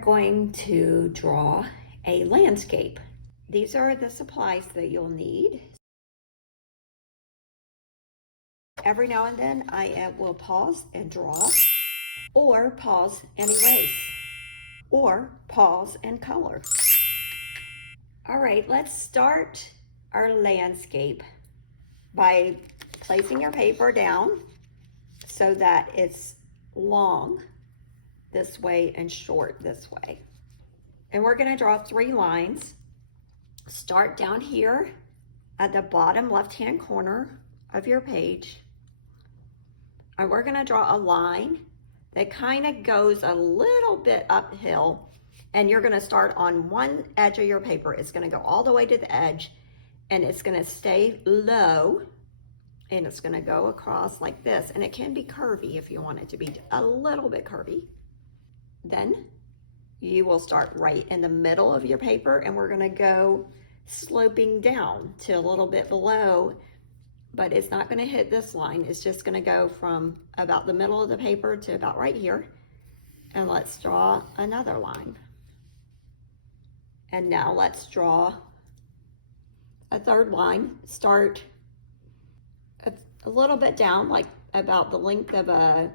going to draw a landscape. These are the supplies that you'll need. Every now and then I will pause and draw, or pause and erase, or pause and color. All right, let's start our landscape by placing your paper down so that it's long this way and short this way. And we're gonna draw 3 lines. Start down here at the bottom left-hand corner of your page. And we're gonna draw a line that kind of goes a little bit uphill, and you're gonna start on one edge of your paper. It's gonna go all the way to the edge, and it's gonna stay low, and it's gonna go across like this. And it can be curvy if you want it to be a little bit curvy. Then you will start right in the middle of your paper, and we're gonna go sloping down to a little bit below, but it's not gonna hit this line. It's just gonna go from about the middle of the paper to about right here. And let's draw another line. And now let's draw a third line. Start a little bit down, like about the length of a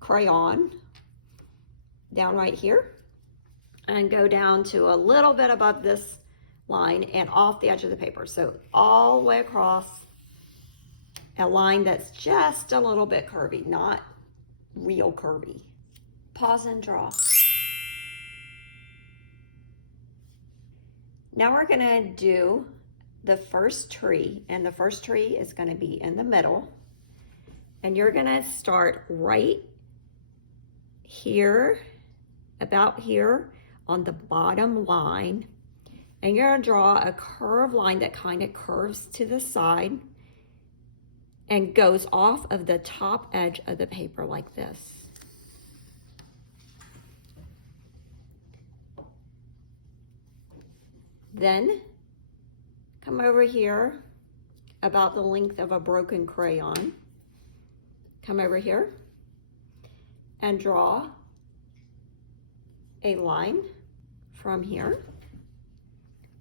crayon, down right here, and go down to a little bit above this line and off the edge of the paper. So all the way across a line that's just a little bit curvy, not real curvy. Pause and draw. Now we're gonna do the first tree, and the first tree is gonna be in the middle. And you're gonna start right here, about here on the bottom line. And you're gonna draw a curved line that kind of curves to the side and goes off of the top edge of the paper like this. Then come over here about the length of a broken crayon. Come over here and draw a line from here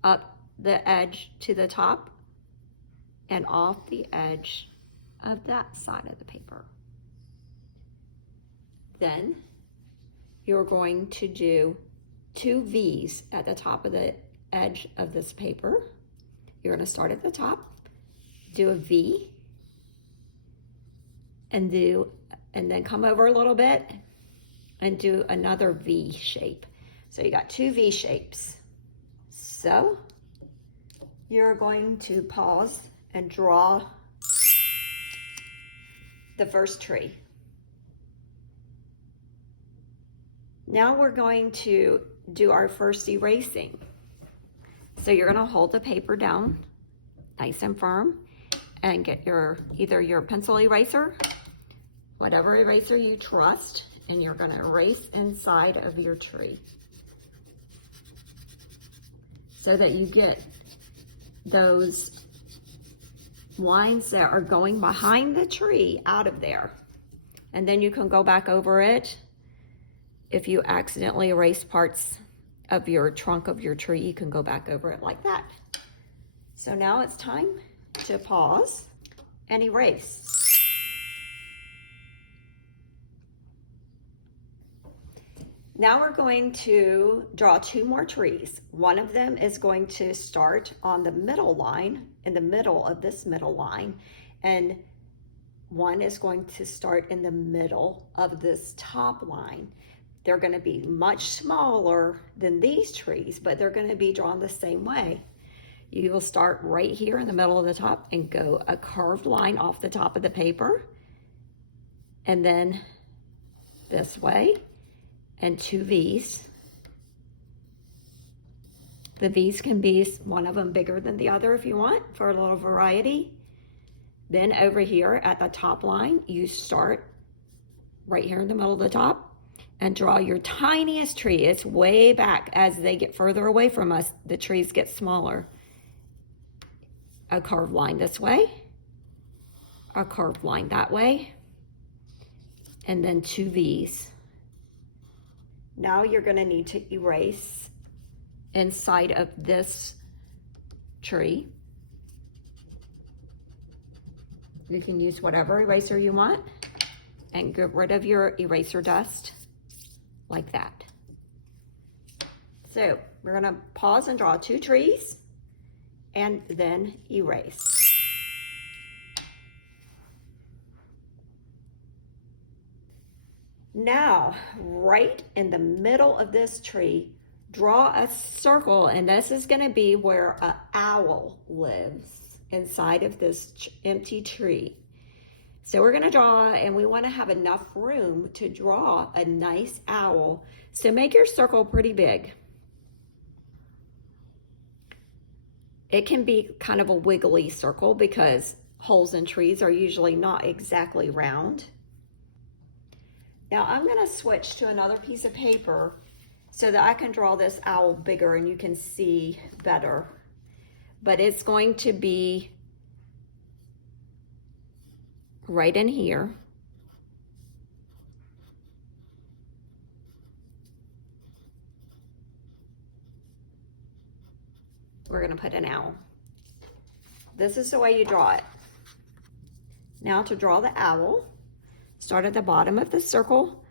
up the edge to the top and off the edge of that side of the paper. Then you're going to do 2 V's at the top of the edge of this paper. You're going to start at the top, do a V, and then come over a little bit and do another V shape. So you got 2 V shapes. So you're going to pause and draw the first tree. Now we're going to do our first erasing. So you're gonna hold the paper down nice and firm and get either your pencil eraser, whatever eraser you trust, and you're gonna erase inside of your tree so that you get those lines that are going behind the tree out of there. And then you can go back over it. If you accidentally erase parts of your trunk of your tree, you can go back over it like that. So now it's time to pause and erase. Now we're going to draw 2 more trees. One of them is going to start on the middle line, in the middle of this middle line, and one is going to start in the middle of this top line. They're going to be much smaller than these trees, but they're going to be drawn the same way. You will start right here in the middle of the top and go a curved line off the top of the paper, and then this way, and 2 V's. The V's can be one of them bigger than the other if you want, for a little variety. Then over here at the top line, you start right here in the middle of the top and draw your tiniest tree. It's way back. As they get further away from us, the trees get smaller. A curved line this way, a curved line that way, and then 2 V's. Now you're going to need to erase inside of this tree. You can use whatever eraser you want and get rid of your eraser dust like that. So we're going to pause and draw 2 trees and then erase. Now, right in the middle of this tree, draw a circle, and this is going to be where an owl lives inside of this empty tree. So we're going to draw, and we want to have enough room to draw a nice owl. So make your circle pretty big. It can be kind of a wiggly circle because holes in trees are usually not exactly round. Now I'm going to switch to another piece of paper so that I can draw this owl bigger and you can see better. But it's going to be right in here. We're going to put an owl. This is the way you draw it. Now to draw the owl, start at the bottom of the circle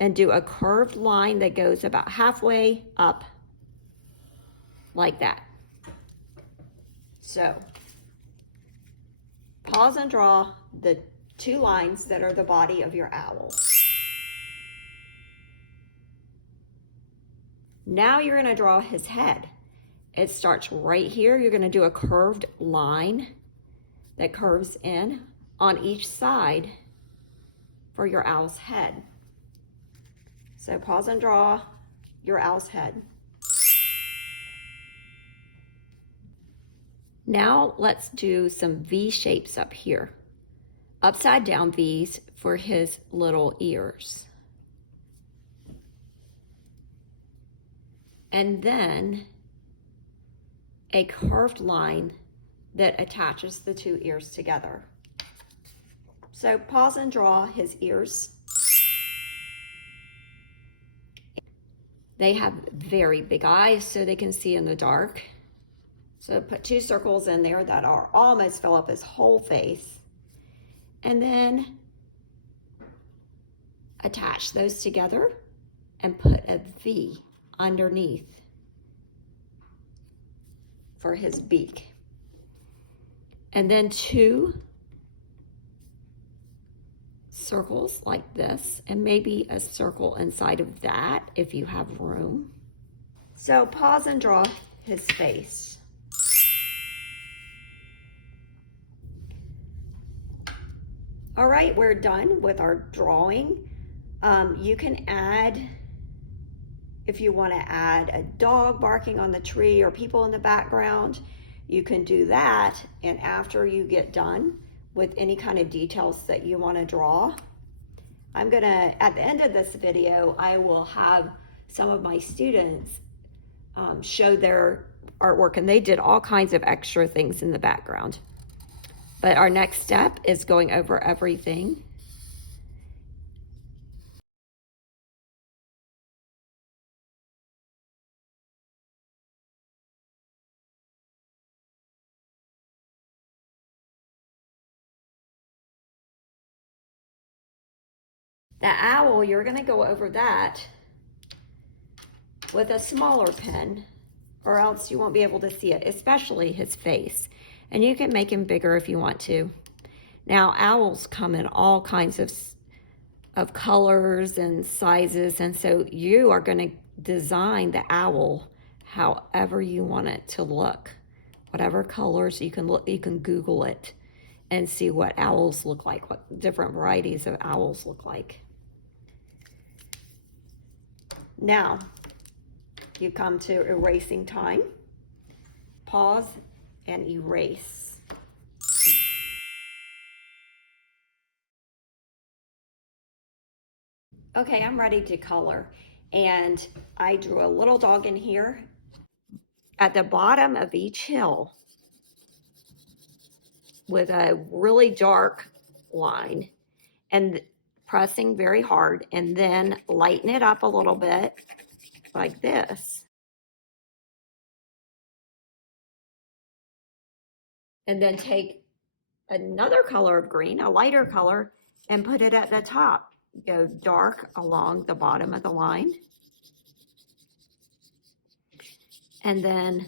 and do a curved line that goes about halfway up like that. So pause and draw the 2 lines that are the body of your owl. Now you're going to draw his head. It starts right here. You're going to do a curved line that curves in on each side for your owl's head. So pause and draw your owl's head. Now let's do some V shapes up here. Upside down V's for his little ears. And then a curved line that attaches the 2 ears together. So pause and draw his ears. They have very big eyes so they can see in the dark. So put 2 circles in there that are almost fill up his whole face. And then attach those together and put a V underneath for his beak. And then 2 circles like this, and maybe a circle inside of that if you have room. So pause and draw his face. All right, we're done with our drawing. You can add, if you want to add a dog barking on the tree or people in the background, you can do that. And after you get done with any kind of details that you want to draw, I'm gonna, at the end of this video, I will have some of my students show their artwork, and they did all kinds of extra things in the background. But our next step is going over everything. The owl, you're going to go over that with a smaller pen, or else you won't be able to see it, especially his face. And you can make him bigger if you want to. Now, owls come in all kinds of colors and sizes, and so you are going to design the owl however you want it to look. Whatever colors you can look, you can Google it and see what owls look like, what different varieties of owls look like. Now, you come to erasing time. Pause and erase. Okay, I'm ready to color. And I drew a little dog in here. At the bottom of each hill with a really dark line. And pressing very hard, and then lighten it up a little bit like this. And then take another color of green, a lighter color, and put it at the top. Go dark along the bottom of the line. And then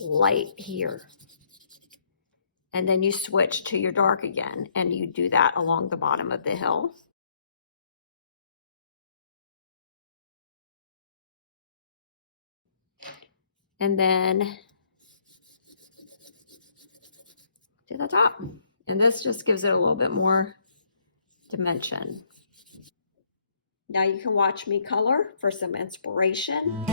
light here. And then you switch to your dark again, and you do that along the bottom of the hill. And then to the top. And this just gives it a little bit more dimension. Now you can watch me color for some inspiration.